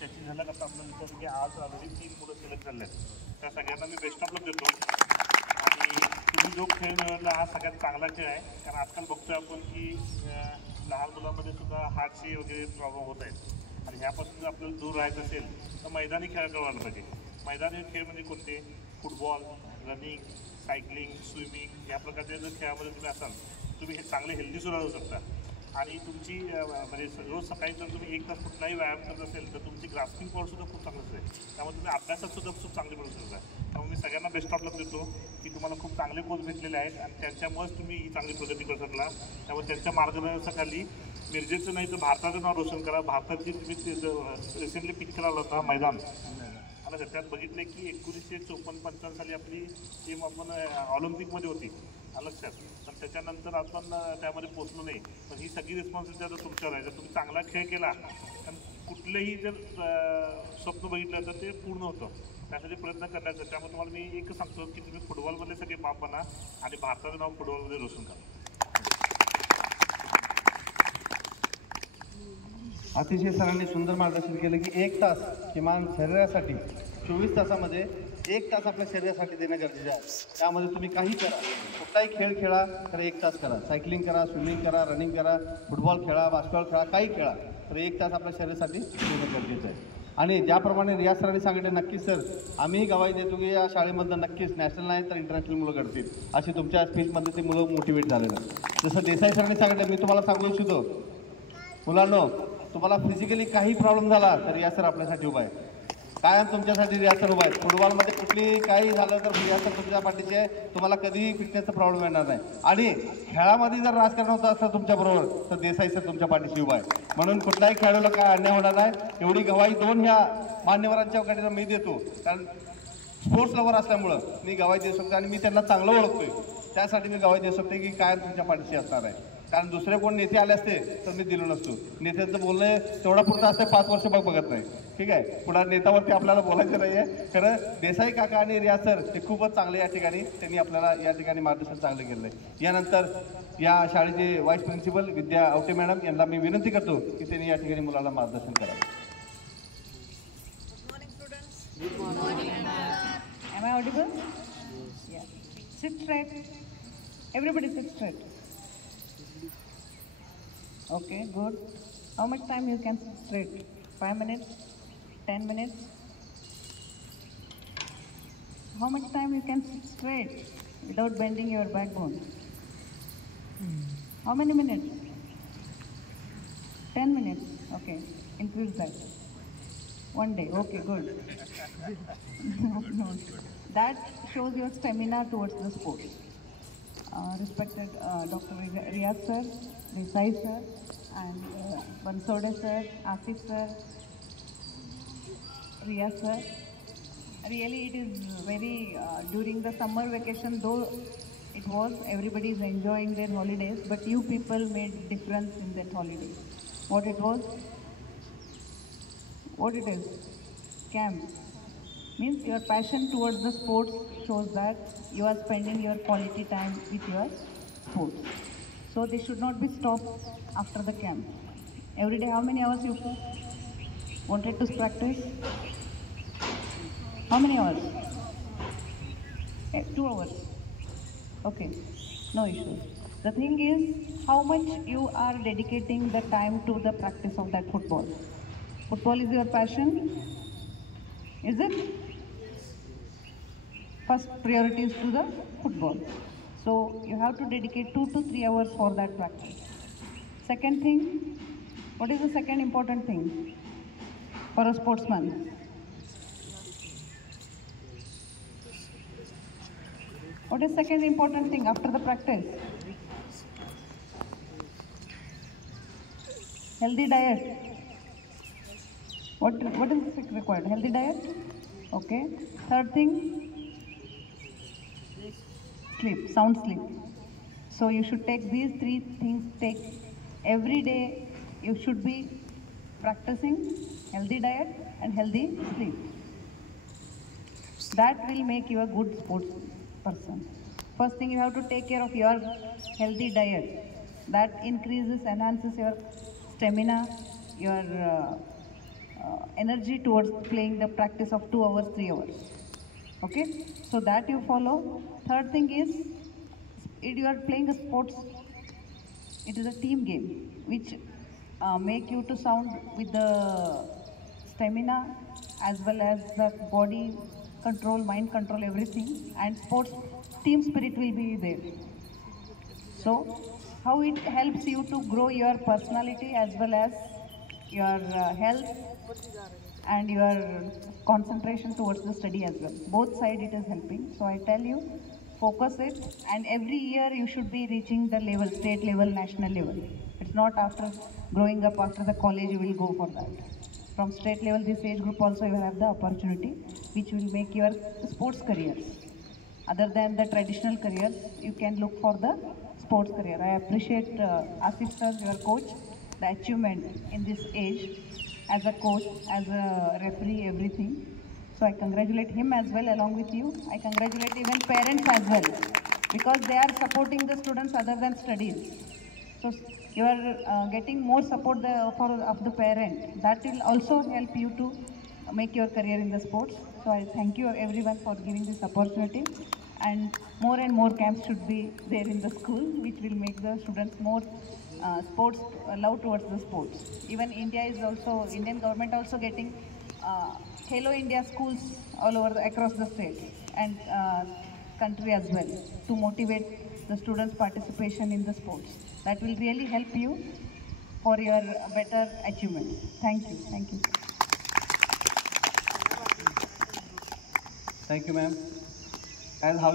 त्याची झलक आता आपल्याला दिसतं की आज ऑलरेडी 3 मुलं सिलेक्ट झाले आहेत. त्या सगळ्यांना मी बेस्ट ऑफ लक देतो. आणि तुम्ही जो खेळ निवडला हा सगळ्यात चांगला खेळ आहे. कारण आजकाल बघतोय आपण की लहान मुलांमध्ये सुद्धा हार्टचे वगैरे प्रॉब्लेम होत आहेत. आणि ह्यापासून जर आपल्याला दूर राहायचं असेल तर मैदानी खेळाकडे वळायला पाहिजे. मैदानी खेळ म्हणजे कोणते? फुटबॉल, रनिंग, सायकलिंग, स्विमिंग या प्रकारच्या जर खेळामध्ये तुम्ही असाल तुम्ही हे चांगले हेल्दीसुद्धा होऊ शकता. आणि तुमची म्हणजे रोज सकाळी जर तुम्ही 1 तास कुठलाही व्यायाम करत असेल तर तुमची ग्रास्पिंग पॉवरसुद्धा खूप चांगलं असेल. त्यामुळे तुम्ही अभ्यासातसुद्धा खूप चांगले मिळू शकता. त्यामुळे मी सगळ्यांना बेस्ट ऑफ लक देतो की तुम्हाला खूप चांगले कोच भेटलेले आहेत आणि त्यांच्यामुळेच तुम्ही ही चांगली प्रगती करू शकला. त्यामुळे त्यांच्या मार्गदर्शनाखाली मिरजेचं नाही तर भारताचं नाव रोशन करा. भारताची तुम्ही रिसेंटली पिक्चर आला होता मैदान आला त्यात बघितले की 1954-55 साली आपली टीम आपण ऑलिम्पिकमध्ये होती लक्षात. पण त्याच्यानंतर आपण त्यामध्ये पोचलो नाही. पण ही सगळी रिस्पॉन्सिबिलिटी आता तुमच्यावर आहे. जर तुम्ही चांगला खेळ केला आणि कुठलंही जर स्वप्न बघितलं तर ते पूर्ण होतं. त्यासाठी प्रयत्न करायचा. त्यामुळे तुम्हाला मी एकच सांगतो की तुम्ही फुटबॉलमधले सगळे बाप बना आणि भारताचं नाव फुटबॉलमध्ये रोशन करा. अतिशय सरांनी सुंदर मार्गदर्शन केलं की 1 तास किमान शरीरासाठी 24 तासामध्ये 1 तास आपल्या शरीरासाठी देणं गरजेचं आहे. त्यामध्ये तुम्ही काही करा, कुठलाही खेळ खेळा तर 1 तास करा. सायकलिंग करा, स्विमिंग करा, रनिंग करा, फुटबॉल खेळा, बास्केटबॉल खेळा, काही खेळा तर 1 तास आपल्या शरीरासाठी देणं गरजेचं आहे. आणि ज्याप्रमाणे रियाज सरांनी सांगितलं नक्कीच सर आम्ही गवाही देतो की या शाळेमधनं नक्कीच नॅशनल नाही तर इंटरनॅशनल मुलं घडतील अशी तुमच्या स्पीचमध्ये ते मुलं मोटिवेट झालेलं. जसं देसाई सरांनी सांगितलं मी तुम्हाला सांगू इच्छितो मुलांनो तुम्हाला फिजिकली काही प्रॉब्लेम झाला तर रियाज सर आपल्यासाठी उभा आहे. कायम तुमच्यासाठी रियाज सर उभा आहे. फुटबॉलमध्ये कुठलीही काही झालं तर रियाज सर तुमच्या पाठीचे आहे. तुम्हाला कधीही फिटनेसचा प्रॉब्लेम येणार नाही. आणि खेळामध्ये जर राजकारण होतं असतं तुमच्याबरोबर तर देसाई सर तुमच्या पाठीशी उभा आहे. म्हणून कुठल्याही खेळाडूला काय अन्याय होणार नाही एवढी गवाही 2 ह्या मान्यवरांच्या गाडीला मी देतो. कारण स्पोर्ट्स लवर असल्यामुळं मी गवाही देऊ शकतो आणि मी त्यांना चांगलं ओळखतोय. त्यासाठी मी गवाही देऊ शकते की कायम तुमच्या पाठीशी असणार आहे. कारण दुसरे कोण नेते आले असते तर मी दिलो नसतो. नेत्यांचं बोलणं तेवढा पुरतं असते 5 वर्ष बघत नाही. ठीक आहे. पुढे नेत्यावरती आपल्याला बोलायचं नाही आहे. खरं देसाई काका आणि रियाज सर हे खूपच चांगले या ठिकाणी त्यांनी आपल्याला या ठिकाणी मार्गदर्शन चांगलं केलं आहे. यानंतर या शाळेचे व्हाईस प्रिन्सिपल विद्या आवटे मॅडम यांना मी विनंती करतो की त्यांनी या ठिकाणी मुलाला मार्गदर्शन करावं. Good morning. Am I audible? Yeah. Sit straight. Everybody sit straight. Okay, good. How much time you can sit straight? 5 minutes? 10 minutes? How much time you can sit straight without bending your backbone? How many minutes? 10 minutes. Okay, increase that. 1 day. Okay, good. That shows your stamina towards the sports. Respected Dr. Riyaz sir, Desai sir, and Bansode sir, Asif sir, Riyaz sir. Really, it is very during the summer vacation, though it was everybody is enjoying their holidays, but you people made difference in that holiday. What it was? What it is? Camp. Means your passion towards the sports shows that you are spending your quality time with your sports. So they should not be stopped after the camp. Every day, how many hours you wanted to practice? How many hours? 2 hours. Okay, no issues. The thing is, how much you are dedicating the time to the practice of that football. Football is your passion? Is it? First priority is to the football. So you have to dedicate 2 to 3 hours for that practice. Second thing, what is the second important thing for a sportsman? What is second important thing after the practice? Healthy diet. What is required? Healthy diet? Okay. Third thing, sleep, sound sleep. So you should take these 3 things, take every day. You should be practicing healthy diet and healthy sleep. That will make you a good sports person. First thing, you have to take care of your healthy diet. That increases, enhances your stamina, your energy towards playing the practice of 2 hours, 3 hours. Okay, so that you follow. Third thing is, you are playing a sports, it is a team game, which make you to sound with the stamina as well as the body control, mind control, everything, and sports team spirit will be there. So, how it helps you to grow your personality as well as your health and your concentration towards the study as well. Both side it is helping. So I tell you, focus it, and every year you should be reaching the level, state level, national level. It's not after growing up after the college you will go for that. From state level, this age group also you have the opportunity, which will make your sports careers. Other than the traditional careers, you can look for the sports career. I appreciate Asif sir, your coach, the achievement in this age as a coach, as a referee, everything. So I congratulate him as well along with you. I congratulate even parents as well, because they are supporting the students other than studies. So you are getting more support of the parent. That will also help you to make your career in the sports. So I thank you everyone for giving this opportunity. And more camps should be there in the school, which will make the students more sports love towards the sports. Even Indian government also getting Hello India schools all over across the state and country as well, to motivate the students' participation in the sports. That will really help you for your better achievement. Thank you. Thank you. Thank you, ma'am. And how